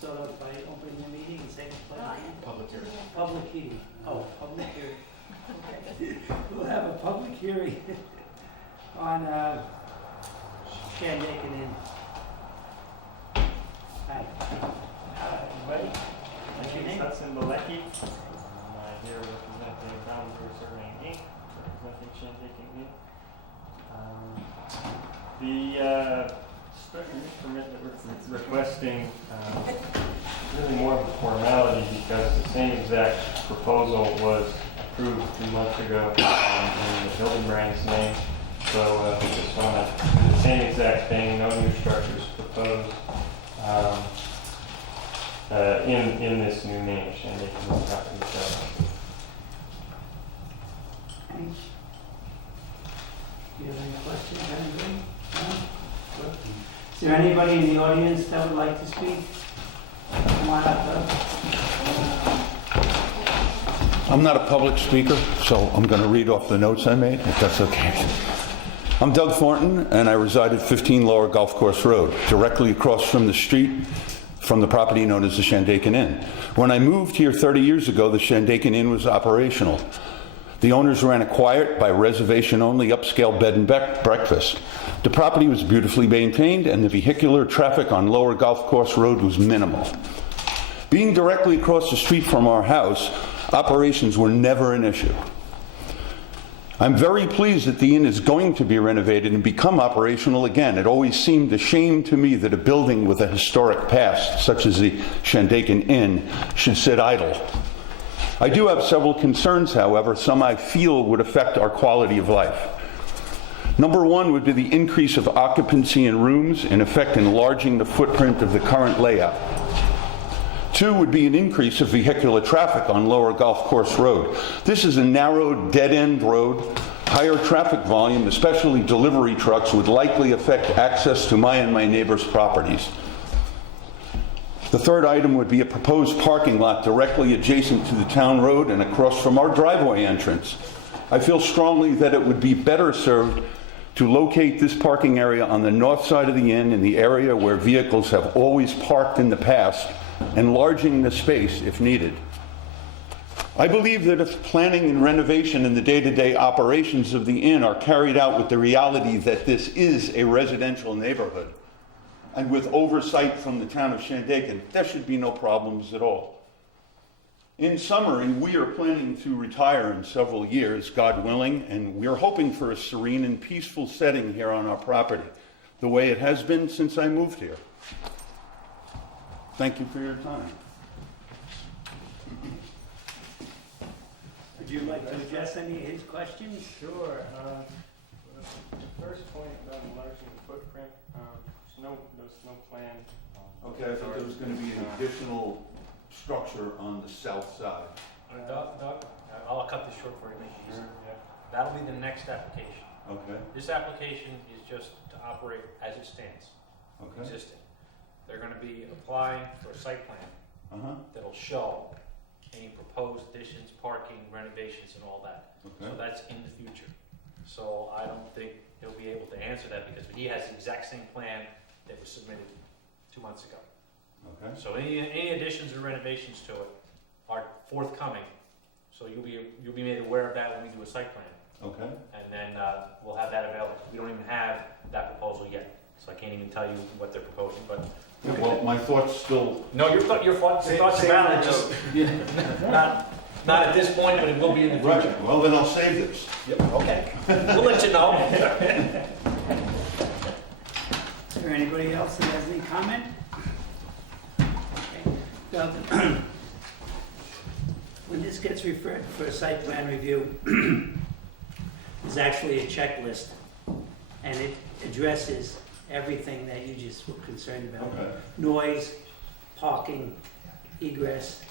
start off by opening the meeting and saying the pledge? Public hearing. Public hearing. Oh, public hearing. Okay. We'll have a public hearing on Shandaken Inn. Hi. Everybody? What's your name? Hudson Balecki. I'm here representing Boundary Surveying Inc., representing Shandaken Inc. The special use permit that we're requesting really more of a formality because the same exact proposal was approved 2 months ago in the building brand's name. So we just want to do the same exact thing, no new structures proposed. In this new name, Shandaken Property. Thanks. Do you have any questions, anybody? No? Good. Is there anybody in the audience that would like to speak? Come on up. I'm not a public speaker, so I'm going to read off the notes I made, if that's okay. I'm Doug Thornton, and I reside at 15 Lower Golf Course Road, directly across from the street from the property known as the Shandaken Inn. When I moved here 30 years ago, the Shandaken Inn was operational. The owners ran a quiet, by reservation only, upscale bed and breakfast. The property was beautifully maintained, and the vehicular traffic on Lower Golf Course Road was minimal. Being directly across the street from our house, operations were never an issue. I'm very pleased that the inn is going to be renovated and become operational again. It always seemed a shame to me that a building with a historic past, such as the Shandaken Inn, should sit idle. I do have several concerns, however, some I feel would affect our quality of life. Number one would be the increase of occupancy in rooms, in effect enlarging the footprint of the current layout. Two would be an increase of vehicular traffic on Lower Golf Course Road. This is a narrow, dead-end road. Higher traffic volume, especially delivery trucks, would likely affect access to my and my neighbors' properties. The third item would be a proposed parking lot directly adjacent to the town road and across from our driveway entrance. I feel strongly that it would be better served to locate this parking area on the north side of the inn in the area where vehicles have always parked in the past, enlarging the space if needed. I believe that if planning and renovation and the day-to-day operations of the inn are carried out with the reality that this is a residential neighborhood, and with oversight from the town of Shandaken, there should be no problems at all. In summary, we are planning to retire in several years, God willing, and we're hoping for a serene and peaceful setting here on our property, the way it has been since I moved here. Thank you for your time. Would you like to address any of his questions? Sure. The first point about enlarging the footprint, there's no plan. Okay, I thought there was going to be an additional structure on the south side. Doug, I'll cut this short for you. Make it easy. Sure, yeah. That'll be the next application. Okay, This application is just to operate as it stands, okay. existing. They're going to be applying for a site plan Uh-huh, that'll show any proposed additions, parking, renovations, and all that. okay. So that's in the future. So I don't think he'll be able to answer that because he has the exact same plan that was submitted 2 months ago. Okay, So any additions or renovations to it are forthcoming. So you'll be made aware of that when we do a site plan. okay. And then we'll have that available. We don't even have that proposal yet. So I can't even tell you what they're proposing, but. Yeah, well, my thoughts still... No, your thoughts are valid, just not at this point, but it will be in the future. Right, well then I'll save this. Yep, okay. We'll let you know. Is there anybody else that has any comment? Okay. Doug, when this gets referred for a site plan review, there's actually a checklist, and it addresses everything that you just were concerned about. Okay. Noise, parking, egress,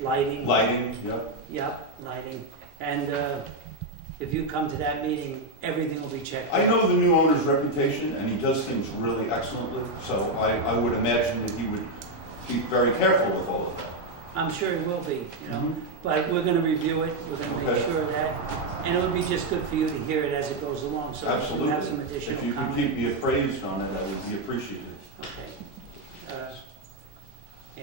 lighting. Lighting, yep. Yep, lighting. And if you come to that meeting, everything will be checked. I know the new owner's reputation, and he does things really excellently, so I would imagine that he would be very careful with all of that. I'm sure it will be, you know, Mhm. but we're gonna review it, we're gonna make Okay. sure of that, and it would be just good for you to hear it as it goes along, so if you Absolutely. have some additional If you could comments. keep me appraised on it, that would be appreciated. Okay.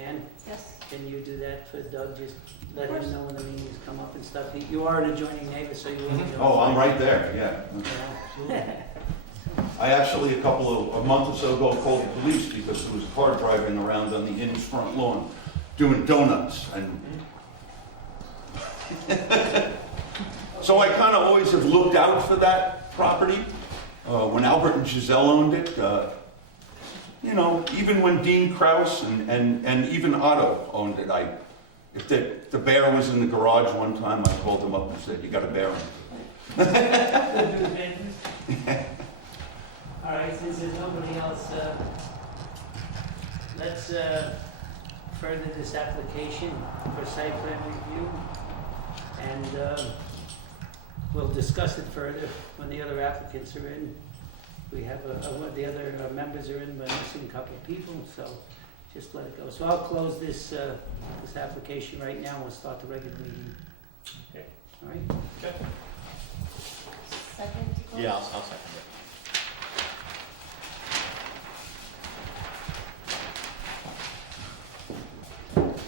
Ann, Yes. can you do that for Doug? Just let him know when the meetings come up and stuff. You are an adjoining neighbor, so you will be. Oh, I'm right there, yeah. Yeah. I actually, a month or so ago, called the police because there was a car driving around on the inn's front lawn doing donuts. And so I kind of always have looked out for that property. When Albert and Giselle owned it, you know, even when Dean Kraus and even Otto owned it, if the bear was in the garage one time, I called him up and said, "You got a bear in it." All right, since there's nobody else, let's further this application for site plan review. And we'll discuss it further when the other applicants are in. We have the other members are in, but missing a couple of people, so just let it go. So I'll close this application right now. We'll start the regular meeting. Okay. All right? Second to close? Yeah, I'll second it.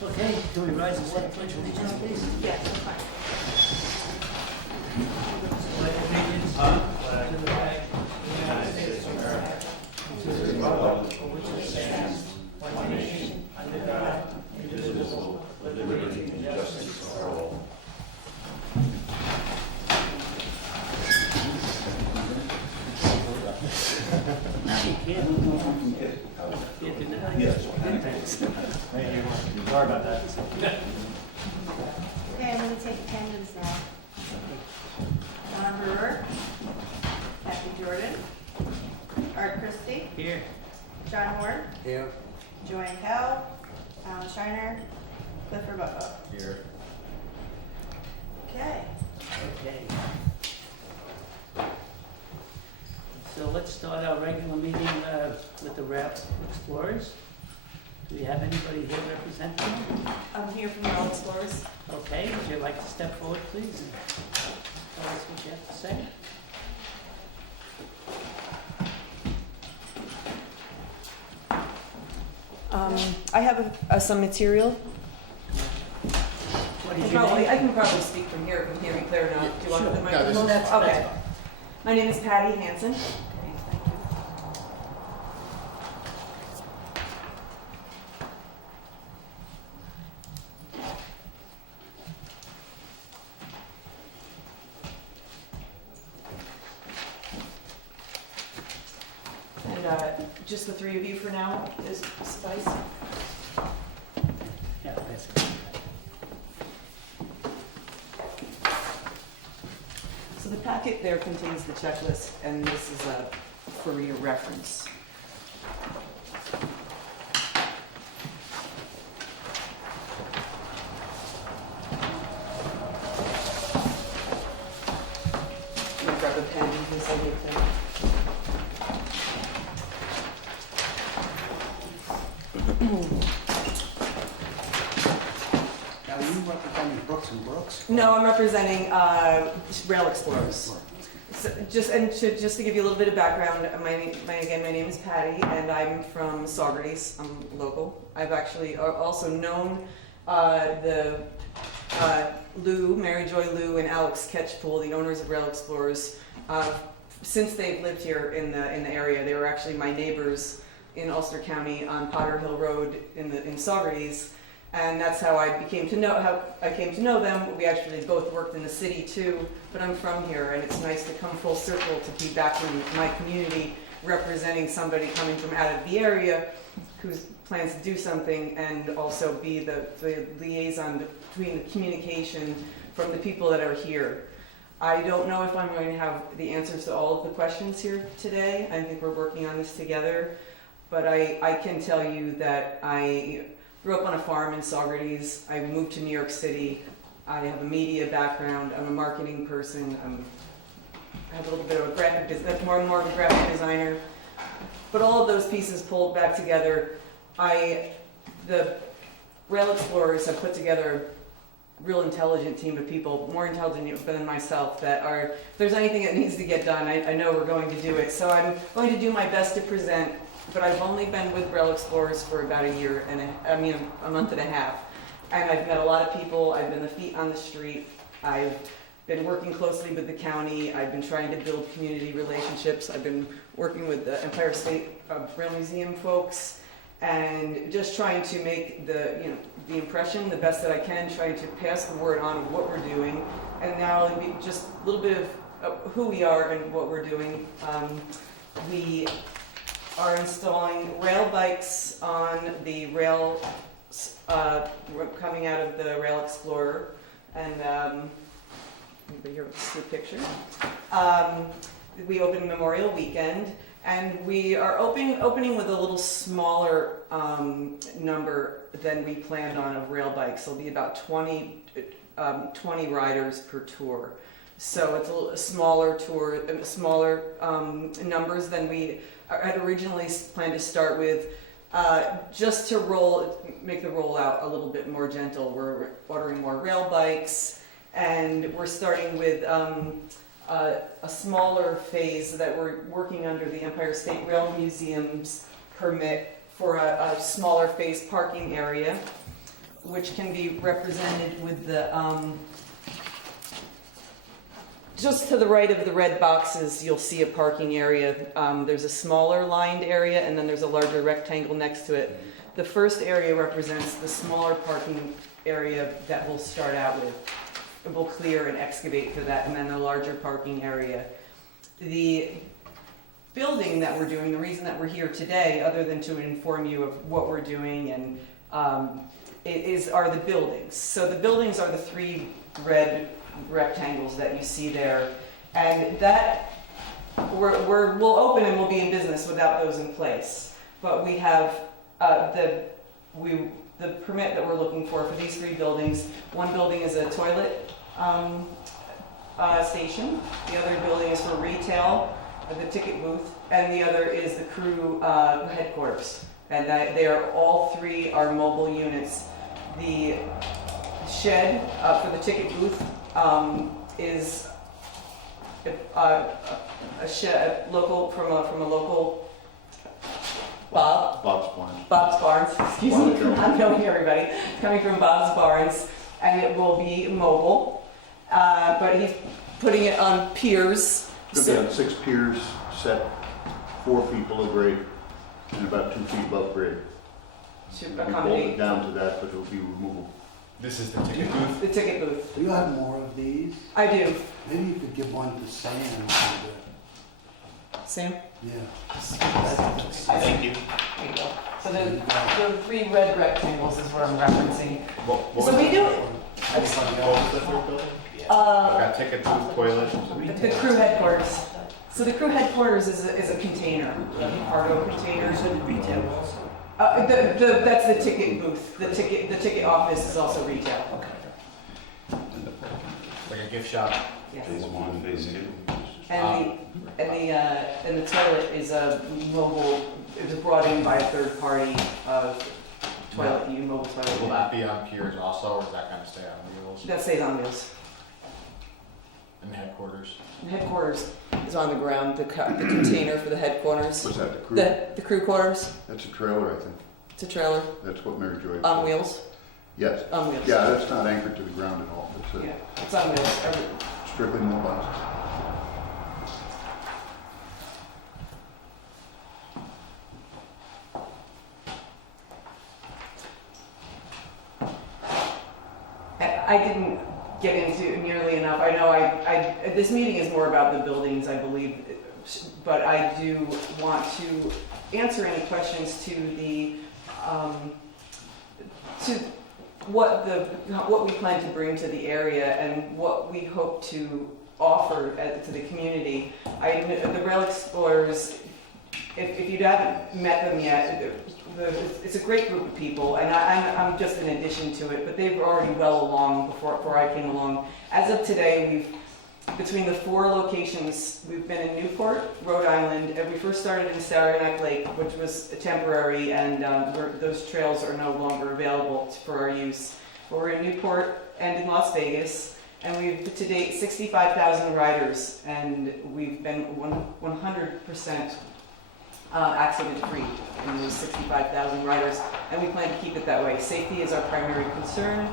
Okay, can we rise and say the pledge of allegiance, please? Yes, that's fine. Pledge of allegiance to the flag of the United States of America, to the republic for which it stands, one nation, under God, indivisible, with liberty and justice for all. Now you can't. Can't deny it. Yes. Thanks. Thank you. Sorry about that. Okay, I'm gonna take attendance now. Donna Brewer, Kathy Jordan, Art Christie, Here. John Ward, Here. Joanne Cowell, Alan Shiner, Clifford Buffa. Here. Okay. Okay. So let's start our regular meeting with the Rail Explorers. Do we have anybody here representing them? I'm here from Rail Explorers. Okay, would you like to step forward, please, and tell us what you have to say? I have some material. What is your name? I can probably speak from here, if you hear me clear enough. Do you want the Sure. microphone? That's Okay. fine. My name is Patty Hansen. And just the three of you for now is suffice. Yeah, that's it. So the packet there contains the checklist, and this is for your reference. I'm gonna grab a pen in case I get there. Now, are you representing Brooks and Brooks? No, I'm representing Rail Explorers. So just to give you a little bit of background, my name is Patty, and I'm from Saugerties. I'm local. I've actually also known Mary Joy Lou, and Alex Ketchpool, the owners of Rail Explorers, since they've lived here in the area. They were actually my neighbors in Ulster County on Potter Hill Road in Saugerties. And that's how I came to know them. We actually both worked in the city too, but I'm from here, and it's nice to come full circle to be back in my community, representing somebody coming from out of the area who plans to do something, and also be the liaison between the communication from the people that are here. I don't know if I'm going to have the answers to all of the questions here today. I think we're working on this together, but I can tell you that I grew up on a farm in Saugerties. I moved to New York City. I have a media background. I'm a marketing person. I have a little bit of a graphic business, more and more of a graphic designer. But all of those pieces pulled back together, the Rail Explorers have put together a real intelligent team of people, more intelligent than myself, that are, if there's anything that needs to get done, I know we're going to do it. So I'm going to do my best to present but I've only been with Rail Explorers for about a month and a half. And I've met a lot of people, I've been the feet on the street, I've been working closely with the county, I've been trying to build community relationships, I've been working with the Empire State Rail Museum folks, and just trying to make the impression the best that I can, trying to pass the word on of what we're doing, and now just a little bit of who we are and what we're doing. We are installing rail bikes on the rail coming out of the Rail Explorer, and here with the picture. We open Memorial Weekend, and we are opening with a little smaller number than we planned on of rail bikes. There'll be about 20 riders per tour. So it's a smaller tour, smaller numbers than we had originally planned to start with, just to make the rollout a little bit more gentle. We're ordering more rail bikes, and we're starting with a smaller phase that we're working under the Empire State Rail Museum's permit for a smaller phase parking area, which can be represented with the just to the right of the red boxes, you'll see a parking area. There's a smaller lined area, and then there's a larger rectangle next to it. The first area represents the smaller parking area that we'll start out with. We'll clear and excavate for that, and then the larger parking area. The building that we're doing, the reason that we're here today, other than to inform you of what we're doing, and are the buildings. So the buildings are the 3 red rectangles that you see there, and that we'll open and we'll be in business without those in place. But we have the permit that we're looking for these 3 buildings. One building is a toilet station. The other building is for retail, the ticket booth, and the other is the crew headquarters. And they are all 3 are mobile units. The shed for the ticket booth is a shed from a local Bob's Barns, excuse me, I'm knowing everybody. It's coming from Bob's Barns, and it will be mobile, but he's putting it on piers. It's going to be on 6 piers, set 4 feet below grade, and about 2 feet above grade. To We'll accommodate hold it down to that, but it'll be removable. This is the ticket booth. the ticket booth. Do you have more of these? I do. Maybe you could give one to Sam. Sam? Yeah. Thank you. There you go. So the 3 red rectangles is what I'm referencing. What So we do, was the 3rd building? got ticket booth, toilet. the crew headquarters. So the crew headquarters is a container, a cargo container. Is it retail also? That's the ticket booth. The ticket office is also retail. Okay. Like a gift shop. Yes. Phase 1, phase 2. And the toilet is a mobile. It was brought in by a third party mobile toilet. Will that be on piers also, or is that going to stay on wheels? That stays on wheels. In the headquarters? The headquarters is on the ground. The container for the headquarters. What's that, the crew? The crew quarters. That's a trailer, I think. It's a trailer That's what Mary Joy said. on wheels. Yes. On wheels. Yeah, that's not anchored to the ground at all. It's Yeah, it's on wheels. strictly mobilized. I didn't get into nearly enough. I know this meeting is more about the buildings, I believe, but I do want to answer any questions to what we plan to bring to the area and what we hope to offer to the community. The Rail Explorers, if you haven't met them yet, it's a great group of people, and I'm just an addition to it, but they were already well along before I came along. As of today, between the 4 locations, we've been in Newport, Rhode Island, and we first started in Saranac Lake, which was temporary, and those trails are no longer available for our use. But we're in Newport and in Las Vegas, and we've to date 65,000 riders, and we've been 100% accident-free in those 65,000 riders, and we plan to keep it that way. Safety is our primary concern.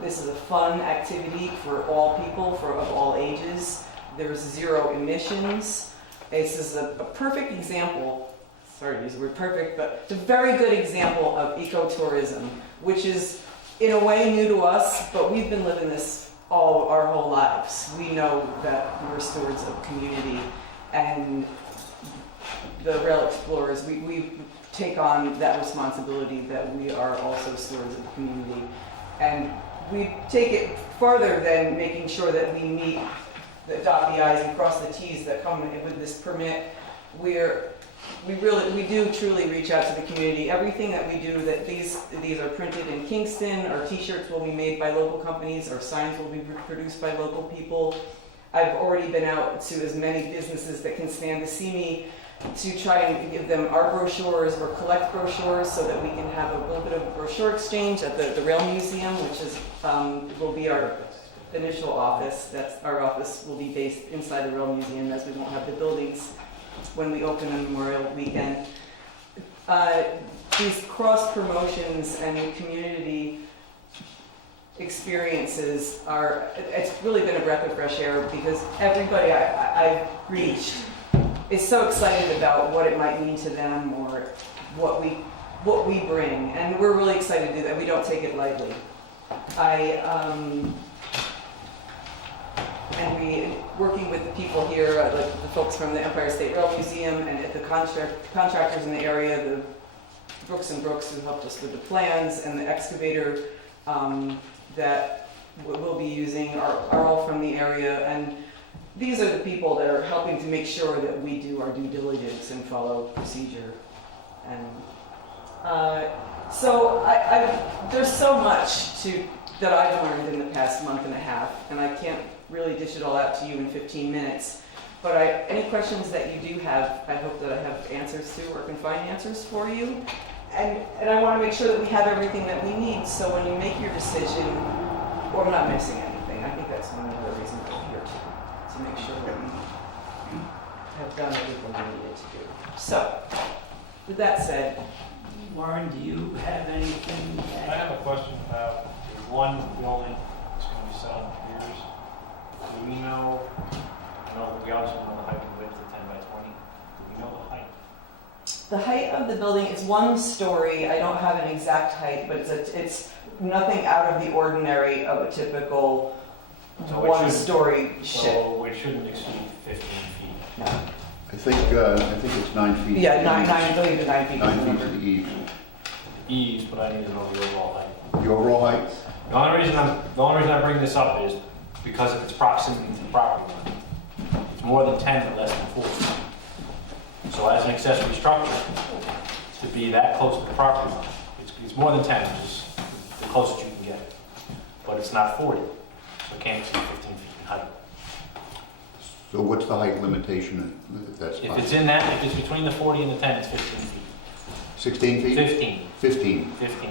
This is a fun activity for all people, of all ages. There's 0 emissions. This is a perfect example, sorry to use the word perfect, but it's a very good example of ecotourism, which is in a way new to us, but we've been living this all our whole lives. We know that we're stewards of community, and the Rail Explorers, we take on that responsibility that we are also stewards of the community. And we take it farther than making sure that we meet dot the i's and cross the t's that come with this permit. We do truly reach out to the community. Everything that we do, that these are printed in Kingston, our t-shirts will be made by local companies, our signs will be produced by local people. I've already been out to as many businesses that can stand to see me to try and give them our brochures or collect brochures so that we can have a little bit of a brochure exchange at the Rail Museum, which is will be our initial office. Our office will be based inside the Rail Museum, as we won't have the buildings when we open on Memorial Weekend. These cross promotions and community experiences it's really been a breath of fresh air, because everybody I've reached is so excited about what it might mean to them or what we bring, and we're really excited to do that. We don't take it lightly. And we, working with the people here, like the folks from the Empire State Rail Museum and at the contractors in the area, the Brooks & Brooks, who helped us with the plans, and the excavator that we'll be using are all from the area. And these are the people that are helping to make sure that we do our due diligence and follow procedure. And so there's so much that I've learned in the past month and a half, and I can't really dish it all out to you in 15 minutes. But any questions that you do have, I hope that I have answers to or can find answers for you. And I want to make sure that we have everything that we need, so when you make your decision, we're not missing anything. I think that's one of the reasons we're here to make sure that we have done everything we needed to do. So, with that said, Warren, do you have anything? I have a question about the one building that's going to be set on piers. Do we know, we obviously know the height and width of 10 by 20. Do we know the height? the height of the building is 1 story. I don't have an exact height, but it's nothing out of the ordinary of a typical So it 1-story ship. So it shouldn't exceed 15 feet. No. I think it's 9 feet. Yeah, 9 believe it, 9 feet. 9 feet to the eaves. Eaves, but I need to know the overall height. The overall height? The only reason I bring this up is because of its proximity to the property line. It's more than 10 but less than 40. So as an accessory structure, to be that close to the property line, it's more than 10, which is the closest you can get. But it's not 40, so it can't exceed 15 feet in height. So what's the height limitation if that's If it's between the 40 and the 10, it's 15 feet. 16 feet? 15. 15. 15.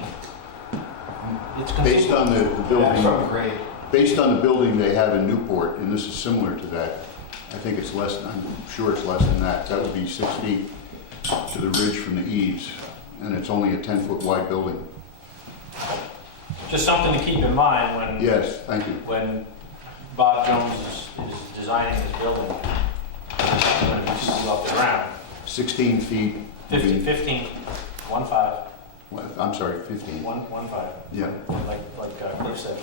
It's Based on the building, From grade. based on the building they have in Newport, and this is similar to that, I think it's less, I'm sure it's less than that. That would be 6 feet to the ridge from the eaves, and it's only a 10-foot wide building. Just something to keep in mind when Yes, thank you. when Bob Jones is designing his building. He's going to be shooting off the ground. 16 feet. 15, 15, 1.5, Well, I'm sorry, 15. 1.5. Yeah. Like Cliff said,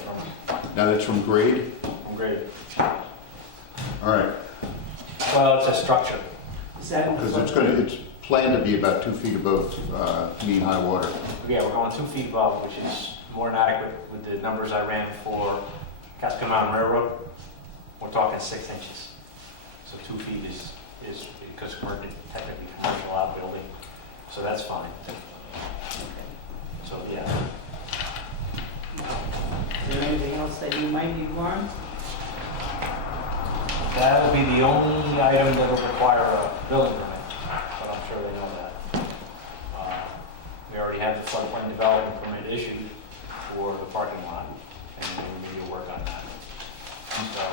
Now that's from grade? from grade. All right. Well, it's a structure. Is that Because it's planned to be about 2 feet above mean high water. Yeah, we're going 2 feet above, which is more than adequate with the numbers I ran for Casco Mountain Railroad. We're talking 6 inches. So 2 feet is because we're technically commercial outbuilding, so that's fine. So, yeah. Is there anything else that you might need, Warren? That will be the only item that will require a building permit, but I'm sure they know that. We already have the floodplain development permit issued for the parking lot, and we need to work on that. So